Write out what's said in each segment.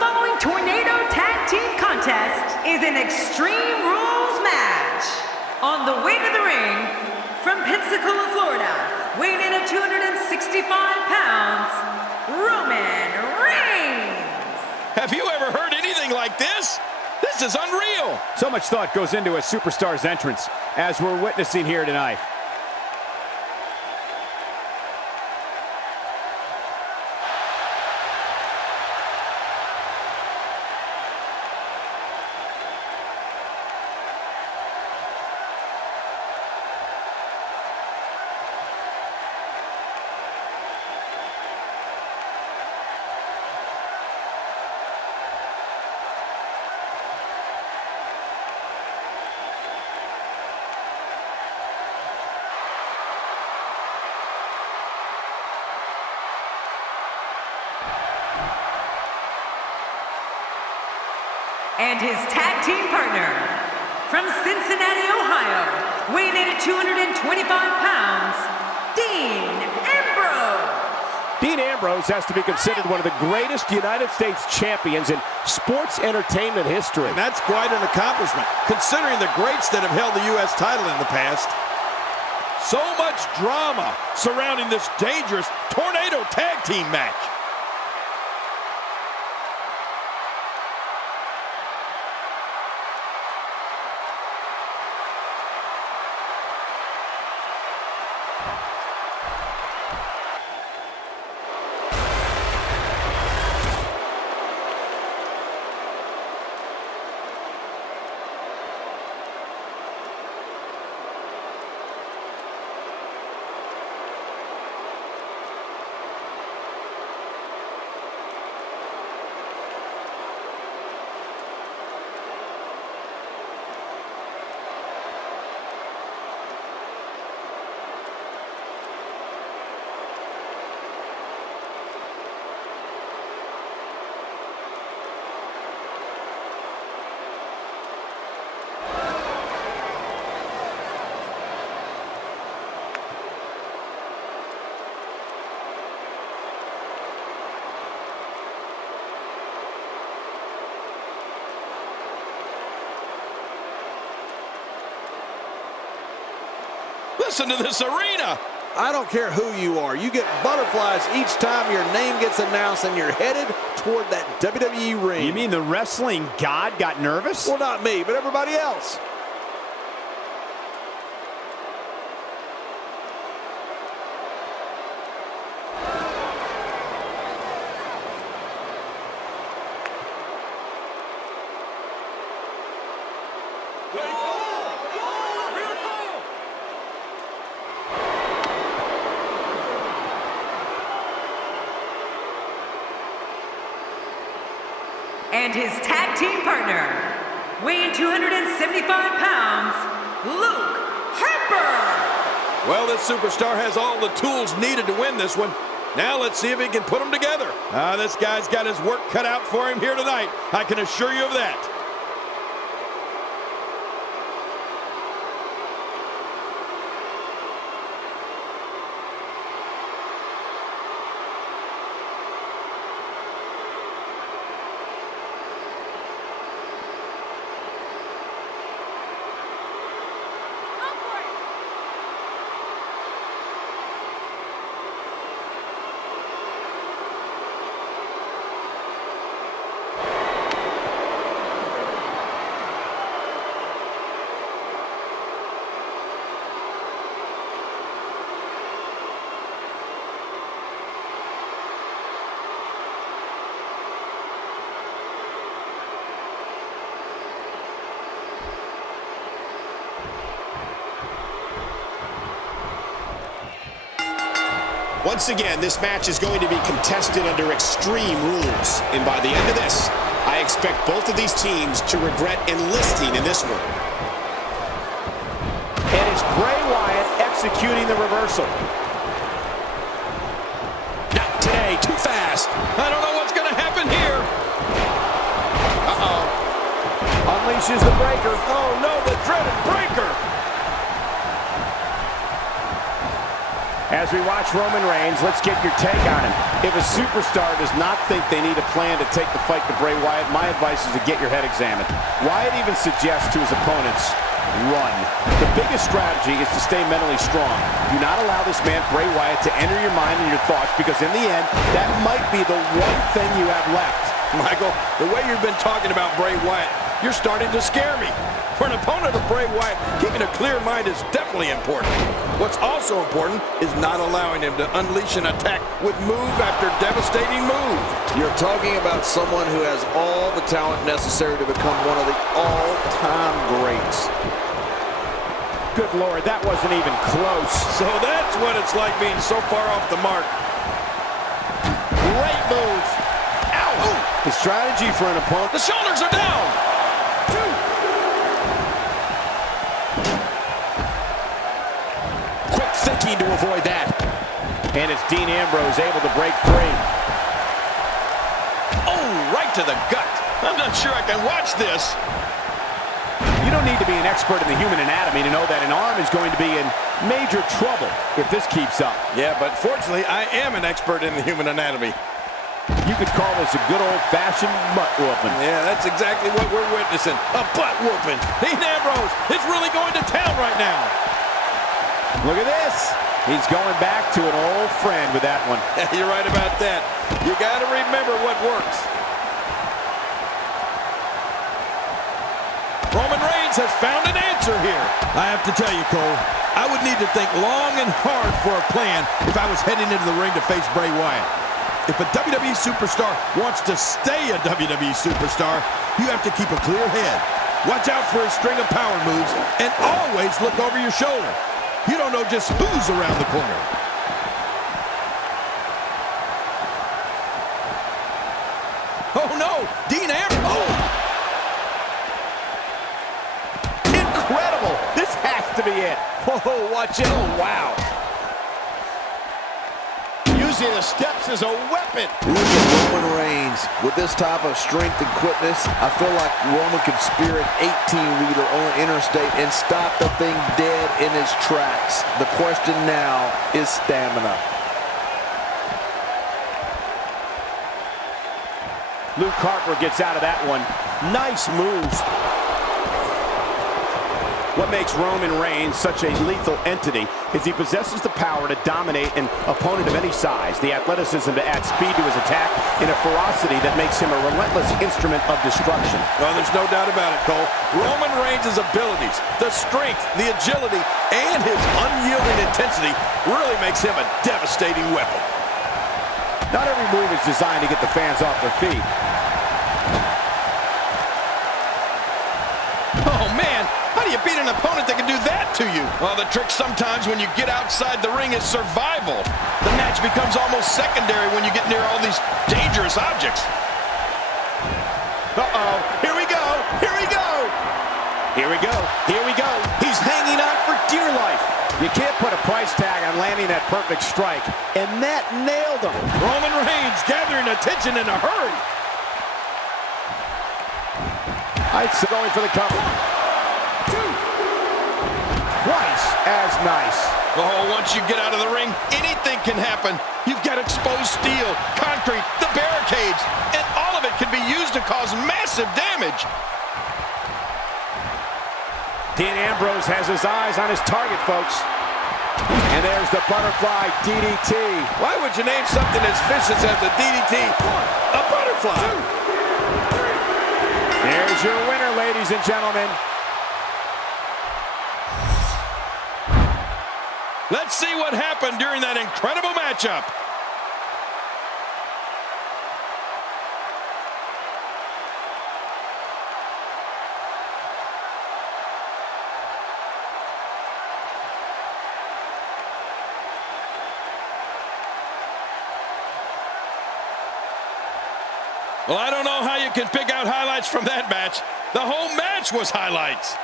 following Tornado Tag Team Contest is an Extreme Rules match. On the way to the ring, from Pensacola, Florida, weighing in at 265 pounds, Roman Reigns. Have you ever heard anything like this? This is unreal. So much thought goes into a superstar's entrance, as we're witnessing here tonight. And his tag team partner, from Cincinnati, Ohio, weighing in at 225 pounds, Dean Ambrose. Dean Ambrose has to be considered one of the greatest United States champions in sports entertainment history. And that's quite an accomplishment, considering the greats that have held the U.S. title in the past. So much drama surrounding this dangerous Tornado Tag Team match. Listen to this arena. I don't care who you are. You get butterflies each time your name gets announced and you're headed toward that WWE ring. You mean the wrestling god got nervous? Well, not me, but everybody else. And his tag team partner, weighing 275 pounds, Luke Harper. Well, this superstar has all the tools needed to win this one. Now let's see if he can put them together. This guy's got his work cut out for him here tonight. I can assure you of that. Once again, this match is going to be contested under extreme rules. And by the end of this, I expect both of these teams to regret enlisting in this one. And it's Bray Wyatt executing the reversal. Not today, too fast. I don't know what's going to happen here. Uh-oh. Unleashes the breaker. Oh, no, the dreaded breaker. As we watch Roman Reigns, let's get your take on him. If a superstar does not think they need a plan to take the fight to Bray Wyatt, my advice is to get your head examined. Wyatt even suggests to his opponents, run. The biggest strategy is to stay mentally strong. Do not allow this man, Bray Wyatt, to enter your mind and your thoughts, because in the end, that might be the one thing you have left. Michael, the way you've been talking about Bray Wyatt, you're starting to scare me. For an opponent of Bray Wyatt, keeping a clear mind is definitely important. What's also important is not allowing him to unleash an attack with move after devastating move. You're talking about someone who has all the talent necessary to become one of the all-time greats. Good Lord, that wasn't even close. So that's what it's like being so far off the mark. Great move. Ow! Ooh. The strategy for an opponent. The shoulders are down. Quick thinking to avoid that. And it's Dean Ambrose able to break free. Oh, right to the gut. I'm not sure I can watch this. You don't need to be an expert in the human anatomy to know that an arm is going to be in major trouble if this keeps up. Yeah, but fortunately, I am an expert in the human anatomy. You could call this a good old-fashioned butt whooping. Yeah, that's exactly what we're witnessing. A butt whooping. Dean Ambrose is really going to town right now. Look at this. He's going back to an old friend with that one. You're right about that. You got to remember what works. Roman Reigns has found an answer here. I have to tell you, Cole, I would need to think long and hard for a plan if I was heading into the ring to face Bray Wyatt. If a WWE superstar wants to stay a WWE superstar, you have to keep a clear head. Watch out for a string of power moves and always look over your shoulder. You don't know just who's around the corner. Oh no, Dean Ambrose. Oh! Incredible. This has to be it. Whoa, watch it. Oh, wow. Using the steps as a weapon. Look at Roman Reigns. With this type of strength and quickness, I feel like Roman could spear an 18-wheeler on the interstate and stop the thing dead in its tracks. The question now is stamina. Luke Harper gets out of that one. Nice moves. What makes Roman Reigns such a lethal entity is he possesses the power to dominate an opponent of any size, the athleticism to add speed to his attack, and a ferocity that makes him a relentless instrument of destruction. Well, there's no doubt about it, Cole. Roman Reigns' abilities, the strength, the agility, and his unyielding intensity really makes him a devastating weapon. Not every move is designed to get the fans off their feet. Oh, man. How do you beat an opponent that can do that to you? Well, the trick sometimes when you get outside the ring is survival. The match becomes almost secondary when you get near all these dangerous objects. Uh-oh. Here we go. Here we go. Here we go. Here we go. He's hanging on for dear life. You can't put a price tag on landing that perfect strike. And that nailed him. Roman Reigns gathering attention in a hurry. It's going for the cover. Twice as nice. Oh, once you get out of the ring, anything can happen. You've got exposed steel, concrete, the barricades, and all of it can be used to cause massive damage. Dean Ambrose has his eyes on his target, folks. And there's the butterfly DDT. Why would you name something as vicious as a DDT a butterfly? There's your winner, ladies and gentlemen. Let's see what happened during that incredible matchup. Well, I don't know how you can pick out highlights from that match. The whole match was highlights.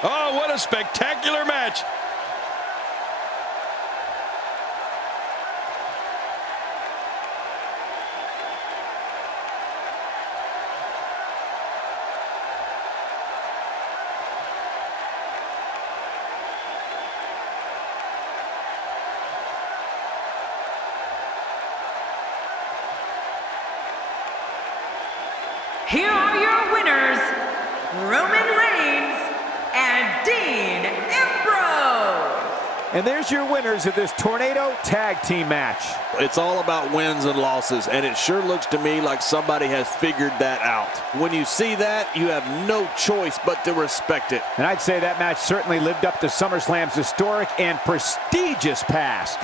Oh, what a spectacular match. Here are your winners, Roman Reigns and Dean Ambrose. And there's your winners of this Tornado Tag Team match. It's all about wins and losses, and it sure looks to me like somebody has figured that out. When you see that, you have no choice but to respect it. And I'd say that match certainly lived up to SummerSlam's historic and prestigious past.